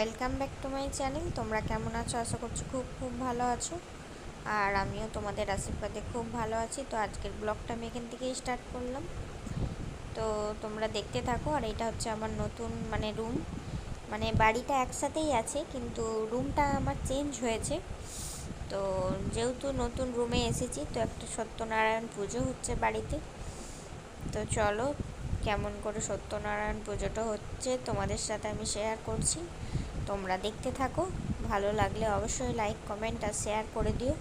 Welcome back to my channel. তোমরা কেমন আছো? আশা করছি খুব খুব ভালো আছো। আর আমিও তোমাদের আশীর্বাদে খুব ভালো আছি। তো আজকের ব্লগটা আমি এখান থেকেই স্টার্ট করলাম। তো তোমরা দেখতে থাকো। আর এটা হচ্ছে আমার নতুন রুম, বাড়িটা একসাথেই আছে কিন্তু রুমটা আমার চেঞ্জ হয়েছে। তো যেহেতু নতুন রুমে এসেছি, তো একটা সত্যনারায়ণ পুজো হচ্ছে বাড়িতে। তো চলো, কেমন করে সত্যনারায়ণ পুজোটা হচ্ছে তোমাদের সাথে আমি শেয়ার করছি। তোমরা দেখতে থাকো। ভালো লাগলে অবশ্যই লাইক, কমেন্ট আর শেয়ার করে দিও।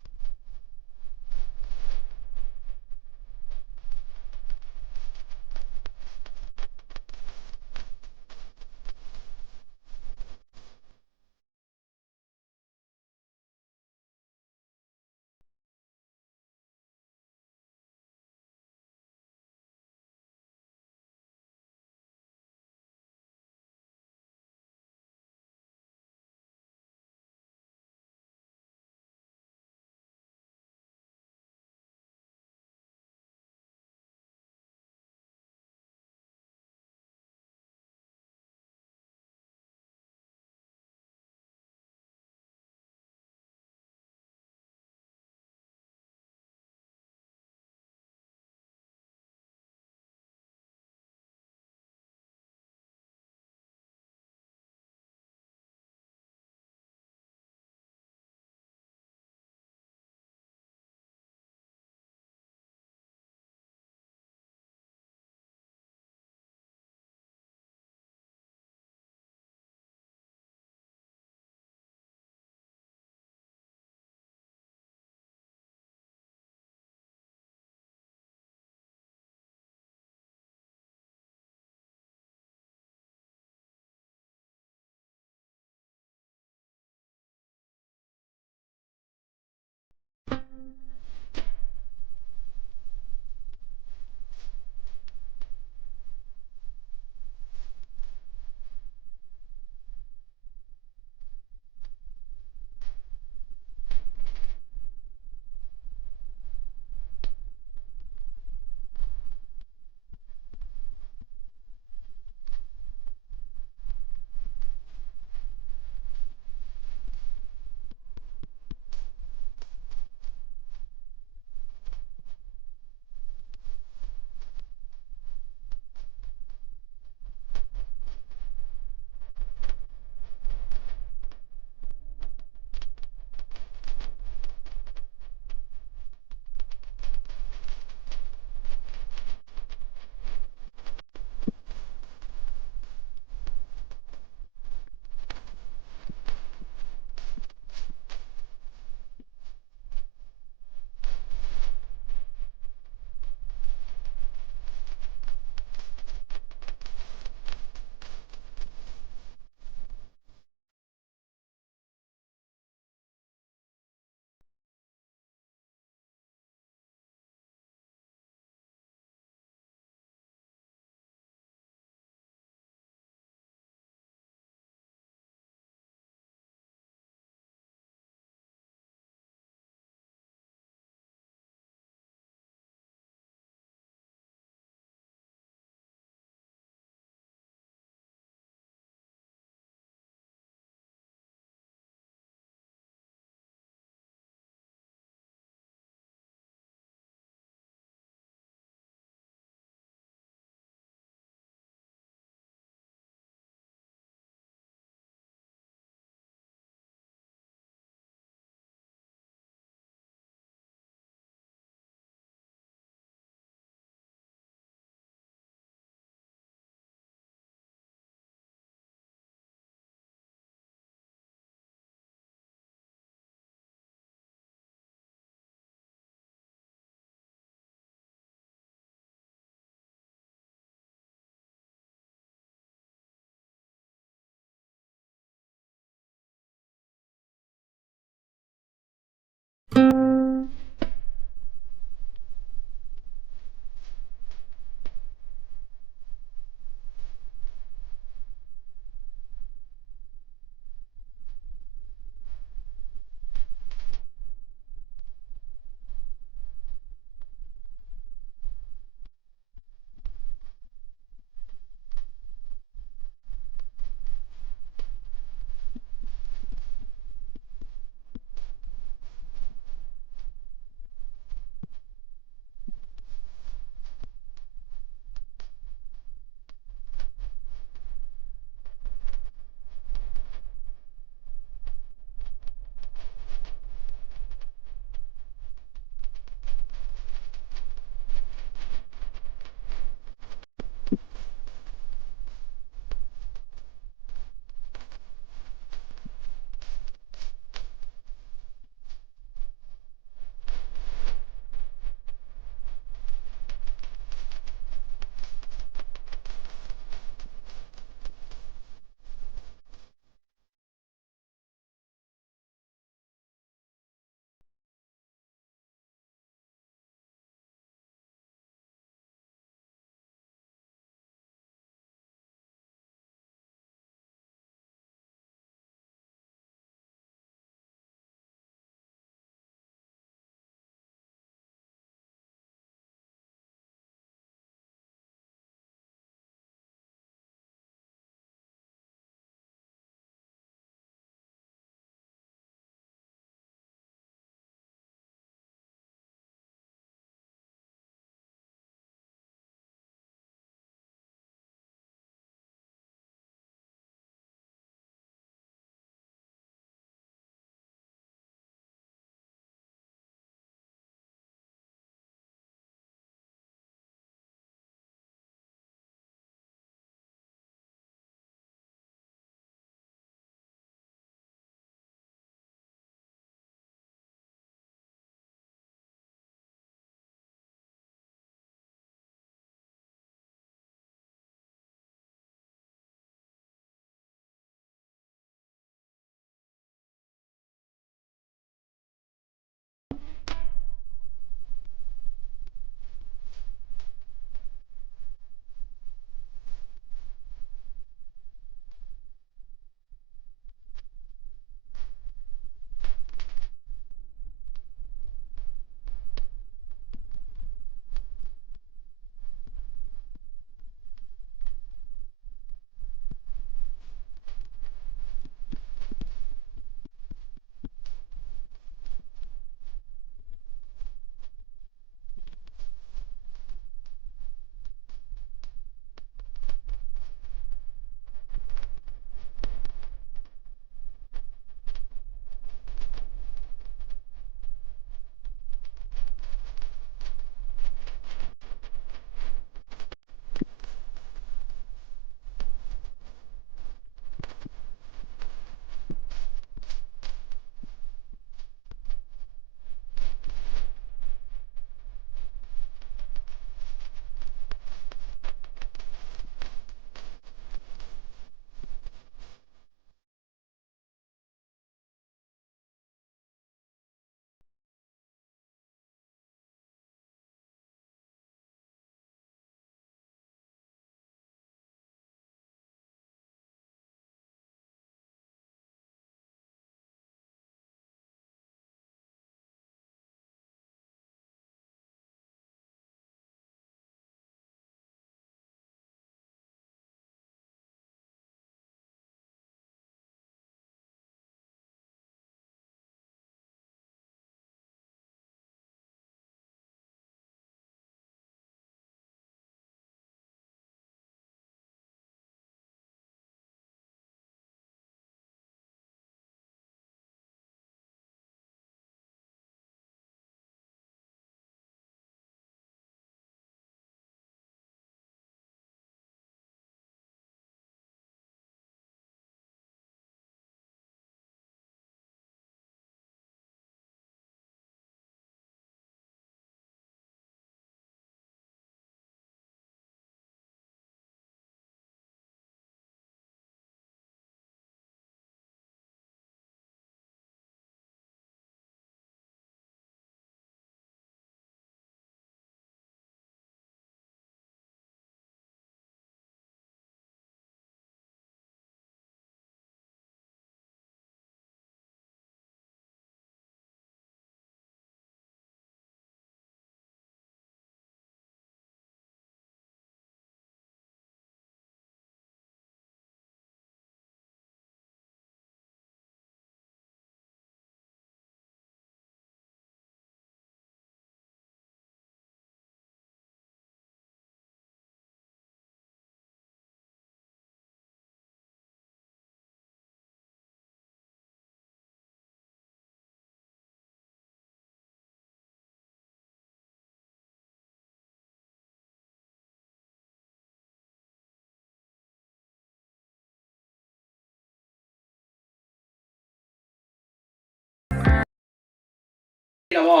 नमः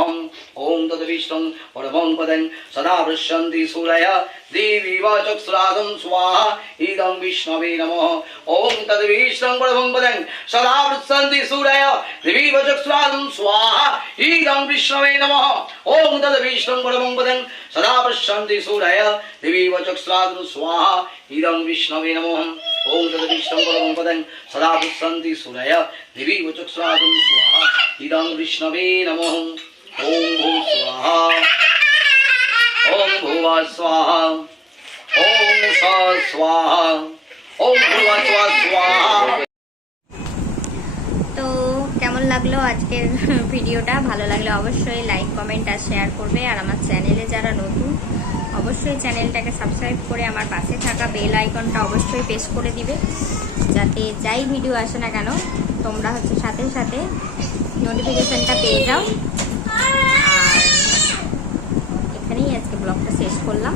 ओम तद्विष्णुं परमं पदं सदा पश्यन्ति सूरय देवी वाचक्षुरादं स्वाहा इदं विष्णवे नमः ओम तद्विष्णुं परमं पदं सदा पश्यन्ति सूरय देवी वाचक्षुरादं स्वाहा इदं विष्णवे नमः ओम तद्विष्णुं परमं पदं सदा पश्यन्ति सूरय देवी वाचक्षुरादं स्वाहा इदं विष्णवे नमः ओम तद्विष्णुं परमं पदं सदा पश्यन्ति सूरय देवी वाचक्षुरादं स्वाहा इदं विष्णवे नमः ओम भू स्वाहा ओम भुवा स्वाहा ओम स स्वाहा ओम भुवा स्वाहा। তো কেমন লাগলো আজকের ভিডিওটা? ভালো লাগলে অবশ্যই লাইক কমেন্ট আর শেয়ার করবে। আর আমার চ্যানেলে যারা নতুন অবশ্যই চ্যানেলটাকে সাবস্ক্রাইব করে আমার পাশে থাকা বেল আইকনটা অবশ্যই প্রেস করে দিবে, যাতে যাই ভিডিও আসে না কেন তোমরা সাথে সাথে নোটিফিকেশনটা পেয়ে যাও। আর এখানেই আজকে ব্লগটা শেষ করলাম।